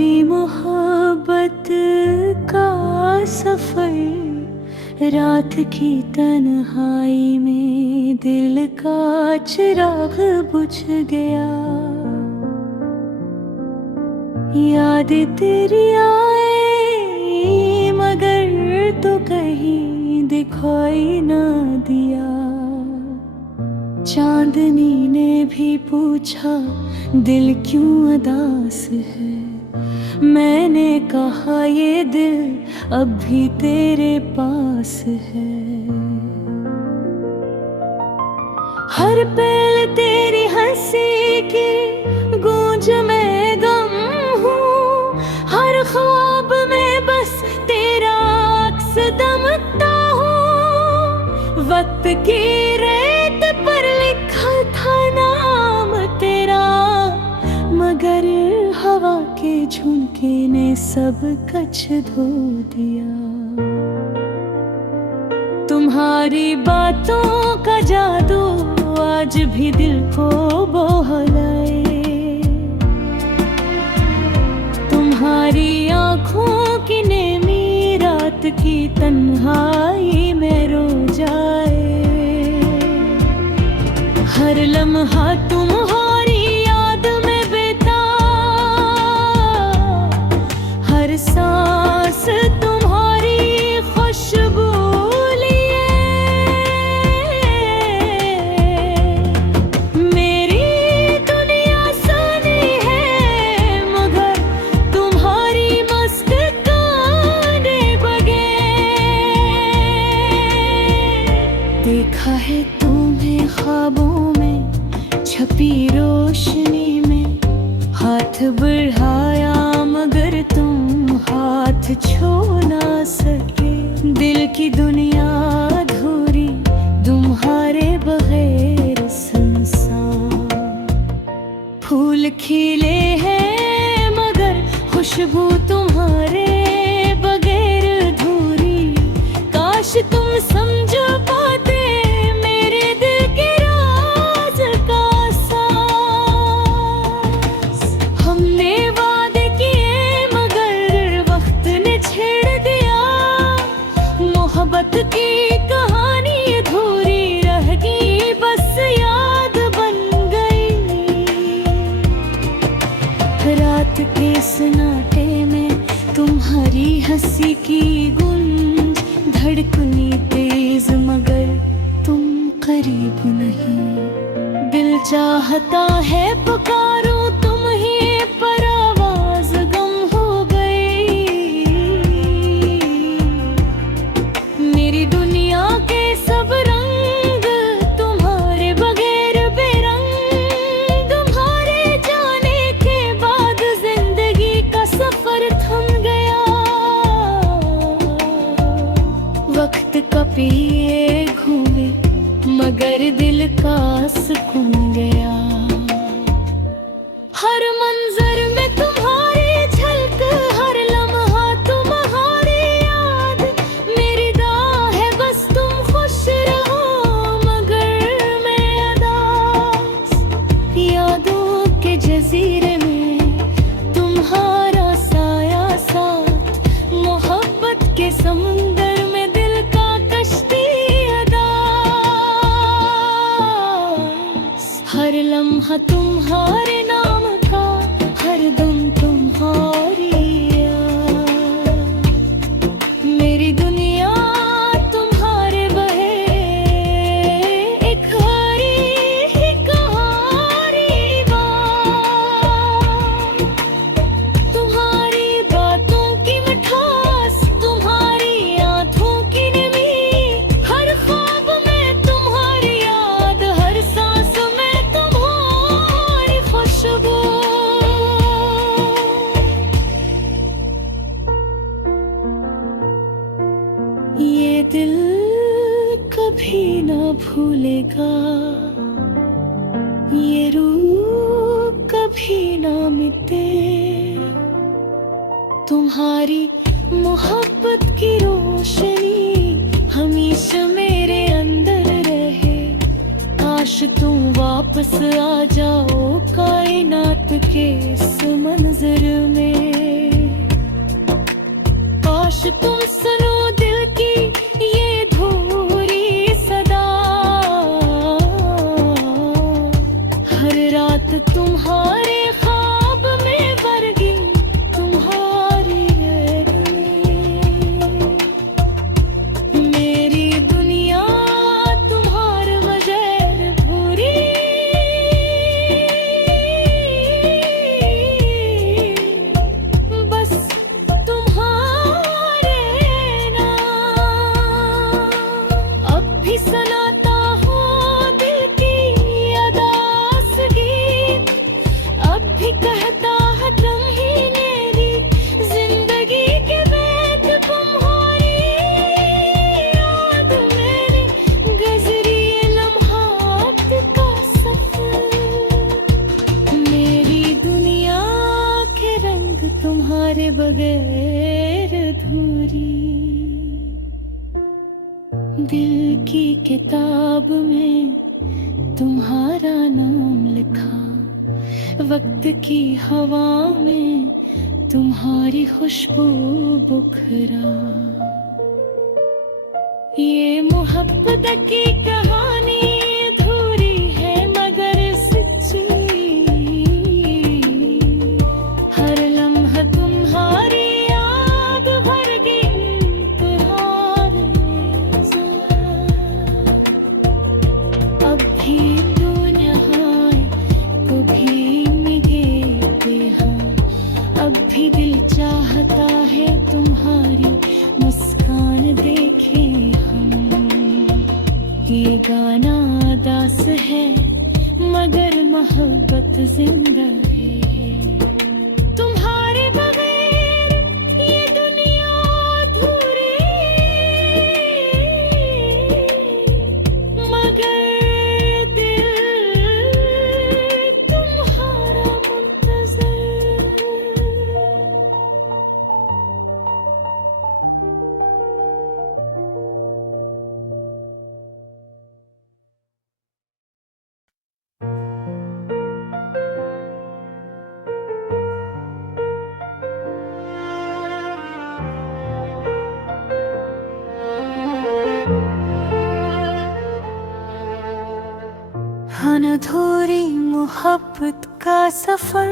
तुम्हारी मोहब्बत का सफर, रात की तन्हाई में दिल का चिराग बुझ गया। याद तेरी आए मगर तो कहीं दिखाई ना दिया। चांदनी ने भी पूछा दिल क्यों उदास है। मैंने कहा ये दिल अब भी तेरे पास है। हर पल तेरी हंसी की गूंज में गम हूँ, हर ख्वाब में बस तेरा अक्स दमकता हूँ। वक्त की रेत पर लिखा था नाम तेरा, मगर हवा के झुंके ने सब कच धो दिया। तुम्हारी बातों का जादू आज भी दिल को बहलाए। तुम्हारी आँखों की नेमी रात की तन्हाई में रो जाए। हर लम्हा तुम्हारी याद में बेता, हर सांस तुम्हारी खुशबू लिए। मेरी दुनिया सुनी है मगर तुम्हारी मुस्काने बगैर। देखा है तुम्हें ख्वाबों में छपी रोशनी में, हाथ बढ़ाया मगर तुम हाथ छू ना सके। दिल की दुनिया अधूरी तुम्हारे बगैर सुनसान। फूल खिले हैं मगर खुशबू तुम्हारे बगैर अधूरी। काश तुम समझ पाते मेरे दिल के राज का साज। हमने वादे किए मगर वक्त ने छेड़ दिया। मोहब्बत की कहानी अधूरी रह गई, बस याद बन गई। रात के सन्नाटे में तुम्हारी हंसी की गूंज धड़कनी तेज मगर तुम करीब नहीं। दिल चाहता है पुकारूं तुम ही पर आवाज गम हो गई। मेरी दुनिया के सब रंग तुम्हारे बगैर बेरंग। तुम्हारे जाने के बाद जिंदगी का सफर थम गया। वक्त का पिए घूमे मगर दिल का सुकून गया। हर मंजर में तुम्हारी झलक, हर लम्हा तुम्हारी याद। मेरी दुआ है बस तुम खुश रहो मगर मैं उदास। यादों के जजीरे में तुम्हारा साया साथ, मोहब्बत के समुंदर में दिल का कश्ती अदास। हर लम्हा तुम्हारे नाम का, हर दम तुम्हारी याद। मेरी दुनिया तुम्हारे बहे एक हरी ही कहानी बात। तुम्हारी बातों की मिठास, तुम्हारी आँखों की नमी, हर ख्वाब में तुम्हारी याद, हर सांस में तुम्हारी खुशबू। ये दिल कभी ना भूलेगा, ये रूह कभी ना मिटे। तुम्हारी मोहब्बत की रोशनी हमेशा मेरे अंदर रहे। काश तुम वापस आ जाओ कायनात के इस मंजर में। काश तुम सुनो दिल की ये धूरी सदा, हर रात तुम्हारे ख्वाब में वर्गी तुम्हारी मेरी दुनिया तुम्हारे बगैर भूरी। बस तुम्हारे नाम अब भी सुनाता हूँ दिल की अदास गीत, अब भी कहता है तुम ही मेरी जिंदगी के बैत। तुम्हारी याद मेरी गुजरी ये लम्हात का सफर, मेरी दुनिया के रंग तुम्हारे बगैर अधूरी। दिल की किताब में तुम्हारा नाम लिखा, वक्त की हवा में तुम्हारी खुशबू बुखरा। ये मोहब्बत की कहानी अधूरी है मगर सच्ची, हर लम्हा तुम्हारी याद भर गई तुम्हारे साथ। अब भी तू यहाँ कभी मिले हम, अब भी दिल चाहता है तुम्हारी मुस्कान देखे हम। ये गाना दास है मगर मोहब्बत जिंदा है, तुम्हारे बगैर ये दुनिया अधूरी, मगर दिल तुम्हारा मुंतज़र। अधूरी मोहब्बत का सफर,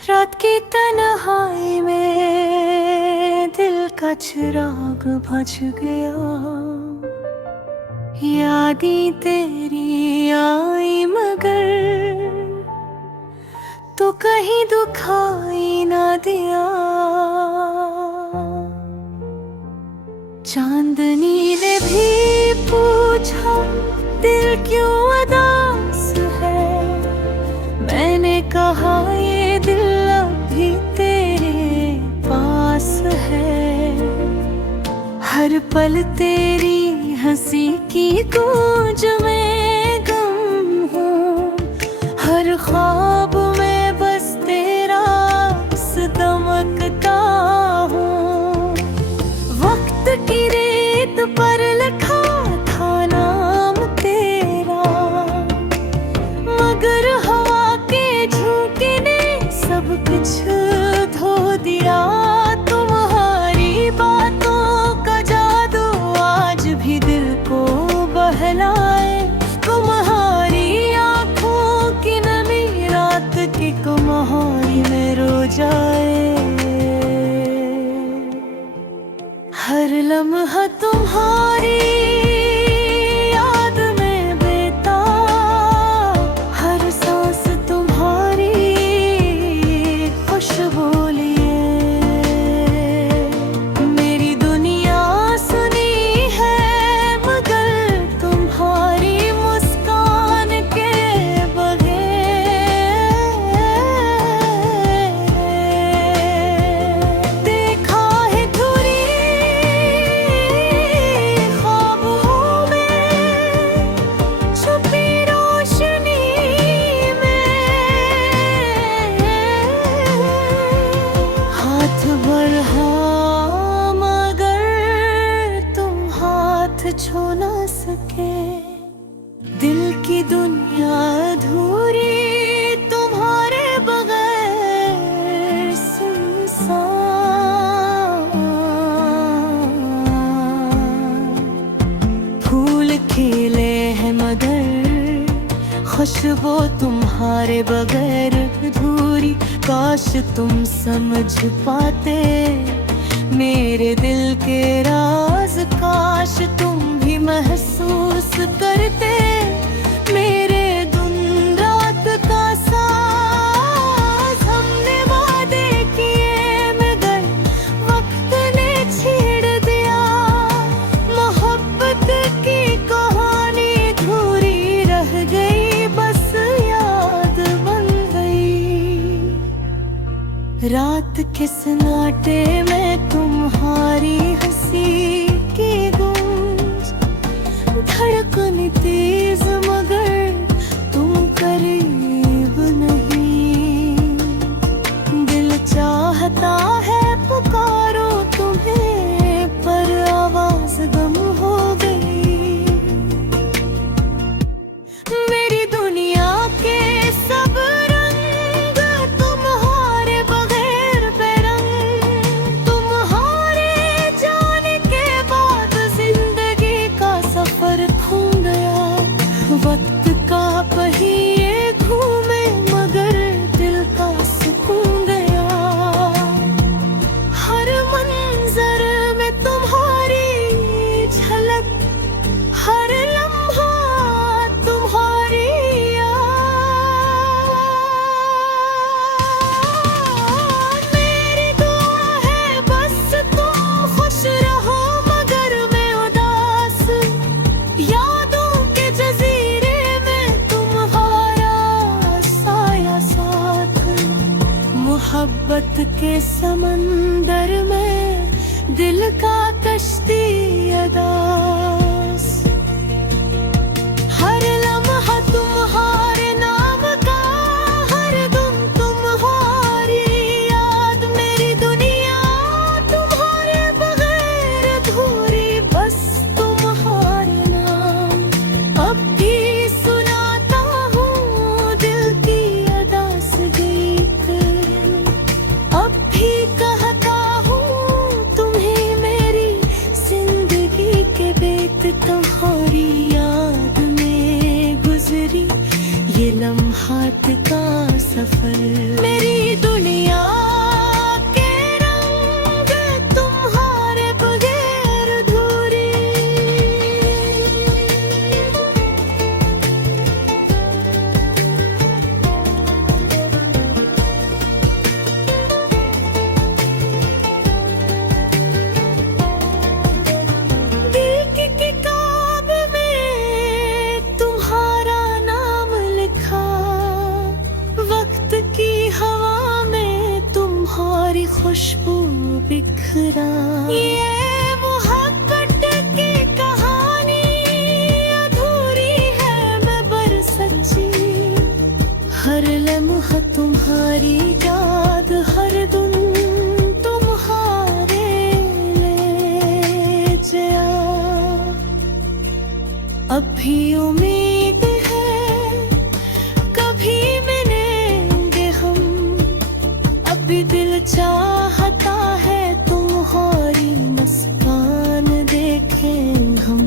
रात की तन्हाई में दिल का चिराग बुझ गया। यादें तेरी आई मगर तो कहीं दुखाई ना दिया। चांदनी ने भी पूछा दिल क्यों उदास है, मैंने कहा ये दिल अभी तेरे पास है। हर पल तेरी हंसी की गूंज में गम हूँ, हर ख्वाब में बस तेरा दमकता हूँ। वक्त की रेत पर लिखा था नाम तेरा, मगर हवा के झोंके ने सब कुछ धो दिया। तुम्हारी बातों का जादू आज भी दिल को बहलाए, तुम्हारी आँखों की नमी रात की कुम्हारी में रो जाए। हर लम्हा तुम्हारी याद में बेताब, हर सांस तुम्हारी खुशबू लिए। मेरी दुनिया सुनी है मगर तुम्हारी मुस्कान के बगैर। देखा है धुरी वो तुम्हारे बगैर अधूरी। काश तुम समझ पाते मेरे दिल के राज, काश तुम भी महसूस करते मेरे दिन रात का साज। हमने वादे किए मगर वक्त ने छेड़ दिया, मोहब्बत की कहानी अधूरी रह गई, बस याद बन गई। रात के सन्नाटे में तुम्हारी हंसी की गूंज, धड़कन तेज मगर तुम करीब नहीं। दिल चाहता है पुकारो तुम्हें पर आवाज गम हो गई। मेरी दुनिया के सब रंग तुम्हारे बगैर बेरंग, तुम्हारे जाने के बाद जिंदगी का सफर थम गया। वक्त का पहिए घूमे मगर दिल का सुकून गया। हर मंजर में तुम्हारी झलक, हर लम्हा तुम्हारी याद। मेरी दुआ है बस तुम खुश रहो मगर मैं उदास, यादों के जजीरे में तुम्हारा साया साथ। मोहब्बत के समंदर में दिल का कश्ती अदास, हर लम्हा तुम्हारे नाम का, हर दिन तुम्हारी याद। मेरी दुनिया तुम्हारे बगैर अधूरी, बस तुम्हारे नाम। अब भी सुनाता हूँ दिल की अदास गीत, अब भी कहता हूँ तुम्हें मेरी जिंदगी के बेत। तुम्हारी याद में गुजरी ये लम्हात का सफर। मेरी दुनिया के रंग तुम्हारे बगैर अधूरी। दिल की किताब में तुम्हारा नाम लिखा, वक्त की हवा में तुम्हारी खुशबू बिखरा। ये मोहब्बत की कहानी अधूरी है मगर सच्ची, हर लम्हा तुम्हारी याद, हर दिन तुम्हारे ले गया। अब भी उम्मीद है कभी मिलेंगे हम, अब भी दिल चाहता है तुम्हारी मुस्कान देखें हम।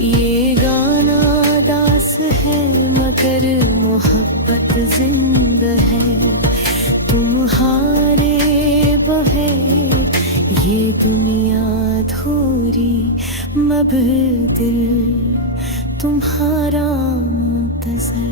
ये गाना दास है मगर मोहब्बत जिंदा है, तुम्हारे बहे ये दुनिया अधूरी, मगर दिल तुम्हारा मुंतज़र।